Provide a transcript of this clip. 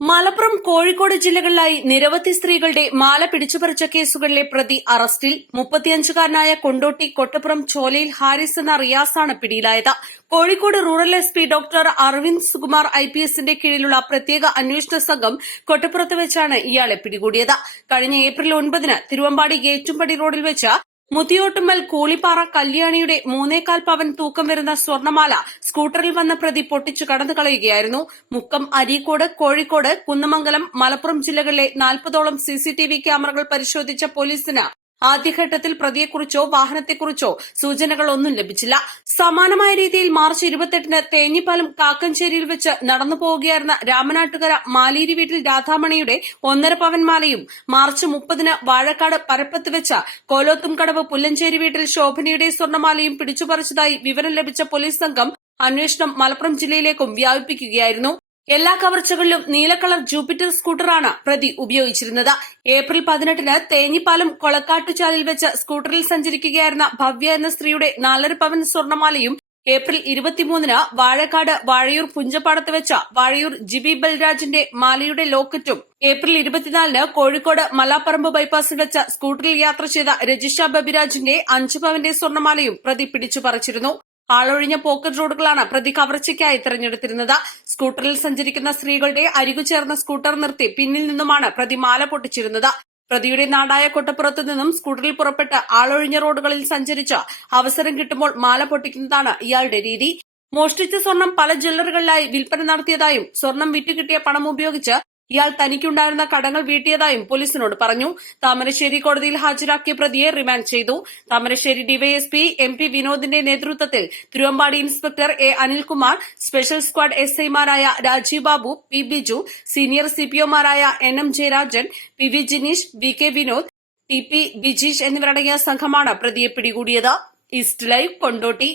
മലപ്പുറം കോഴിക്കോട് ജില്ലകളിലായി നിരവധി സ്ത്രീകളുടെ മാല പിടിച്ചുപറിച്ച കേസുകളിലെ പ്രതി അറസ്റ്റിൽ മുപ്പത്തിയഞ്ചുകാരനായ കൊണ്ടോട്ടി കൊട്ടപ്പുറം ചോലയിൽ ഹാരിസ് എന്ന റിയാസാണ് പിടിയിലായത്. Kozhikode rural S P doctor Aravind Sukumar I P എസിന്റെ കീഴിലുള്ള പ്രത്യേക അന്വേഷണ സംഘം കൊട്ടപ്പുറത്ത് വെച്ചാണ് ഇയാളെ പിടികൂടിയത്. കഴിഞ്ഞ ഏപ്രിൽ ഒൻപതിന് തിരുവമ്പാടി ഗേറ്റുംപടി റോഡിൽ വെച്ച് മുതിയോട്ടുമ്മൽ കൂളിപ്പാറ കല്യാണിയുടെ മൂന്നേകാൽ പവൻ തൂക്കം വരുന്ന സ്വർണമാല സ്കൂട്ടറിൽ വന്ന പ്രതി പൊട്ടിച്ചു കടന്നു കളയുകയായിരുന്നു. മുക്കം അരീക്കോട് കോഴിക്കോട് കുന്നമംഗലം മലപ്പുറം ജില്ലകളിലെ നാൽപ്പതോളം സിസിടിവി ക്യാമറകൾ പരിശോധിച്ച പോലീസിന് ആദ്യഘട്ടത്തിൽ പ്രതിയെക്കുറിച്ചോ വാഹനത്തെക്കുറിച്ചോ സൂചനകളൊന്നും ലഭിച്ചില്ല. സമാനമായ രീതിയിൽ മാർച്ച് ഇരുപത്തെട്ടിന് തേഞ്ഞിപ്പാലം കാക്കഞ്ചേരിയിൽ വെച്ച് നടന്നു പോവുകയായിരുന്ന രാമനാട്ടുകര മാലേരി വീട്ടിൽ രാധാമണിയുടെ ഒന്നര പവൻ മാലയും മാർച്ച് മുപ്പതിന് വാഴക്കാട് പരപ്പത്ത് വെച്ച കോലോത്തുംകടവ് പുല്ലഞ്ചേരി വീട്ടിൽ ശോഭനയുടെ സ്വർണമാലയും പിടിച്ചുപറിച്ചതായി വിവരം ലഭിച്ച പോലീസ് സംഘം അന്വേഷണം മലപ്പുറം ജില്ലയിലേക്കും വ്യാപിപ്പിക്കുകയായിരുന്നു. എല്ലാ കവർച്ചകളിലും നീലക്കളർ കളർ ജൂപ്പിറ്റർ സ്കൂട്ടറാണ് പ്രതി ഉപയോഗിച്ചിരുന്നത്. ഏപ്രിൽ പതിനെട്ടിന് തേഞ്ഞിപ്പാലം കൊളക്കാട്ടുചാലിൽ വെച്ച് സ്കൂട്ടറിൽ സഞ്ചരിക്കുകയായിരുന്ന ഭവ്യ എന്ന സ്ത്രീയുടെ നാലര പവൻ സ്വർണമാലയും ഏപ്രിൽ ഇരുപത്തിമൂന്നിന് വാഴക്കാട് വാഴയൂർ പുഞ്ചപ്പാടത്ത് വെച്ച വാഴയൂർ ജിബി ബൽരാജിന്റെ മാലയുടെ ലോക്കറ്റും ഏപ്രിൽ ഇരുപത്തിനാലിന് കോഴിക്കോട് മലാപ്പറമ്പ് ബൈപ്പാസിൽ വെച്ച സ്കൂട്ടറിൽ യാത്ര ചെയ്ത രജിഷ ബബിരാജിന്റെ അഞ്ചു പവന്റെ സ്വർണമാലയും പ്രതി പിടിച്ചു പറിച്ചിരുന്നു ആളൊഴിഞ്ഞ പോക്കറ്റ് റോഡുകളാണ് പ്രതി കവർച്ചയ്ക്കായി തെരഞ്ഞെടുത്തിരുന്നത്. സ്കൂട്ടറിൽ സഞ്ചരിക്കുന്ന സ്ത്രീകളുടെ അരികു ചേർന്ന സ്കൂട്ടർ നിർത്തി പിന്നിൽ നിന്നുമാണ് പ്രതി മാല പൊട്ടിച്ചിരുന്നത്. പ്രതിയുടെ നാടായ കൊട്ടപ്പുറത്തു നിന്നും സ്കൂട്ടറിൽ പുറപ്പെട്ട് ആളൊഴിഞ്ഞ റോഡുകളിൽ സഞ്ചരിച്ച് അവസരം കിട്ടുമ്പോൾ മാല പൊട്ടിക്കുന്നതാണ് ഇയാളുടെ രീതി. മോഷ്ടിച്ച സ്വർണം പല ജ്വല്ലറികളിലായി വിൽപ്പന നടത്തിയതായും സ്വർണം വിറ്റുകിട്ടിയ പണം ഉപയോഗിച്ച് ഇയാൾ തനിക്കുണ്ടായിരുന്ന കടങ്ങൾ വീട്ടിയതായും പോലീസിനോട് പറഞ്ഞു. താമരശ്ശേരി കോടതിയിൽ ഹാജരാക്കിയ പ്രതിയെ റിമാൻഡ് ചെയ്തു. താമരശ്ശേരി ഡിവൈഎസ്പി എം പി വിനോദിന്റെ നേതൃത്വത്തിൽ Thiruvambadi inspector A Anilkumar special squad S ഐമാരായ Rajeev Babu P Biju senior സിപിഒമാരായ N M Jayarajan P V Jineesh V K Vinod T P Bijeesh എന്നിവരടങ്ങിയ സംഘമാണ് പ്രതിയെ പിടികൂടിയത്. East live Kondotty.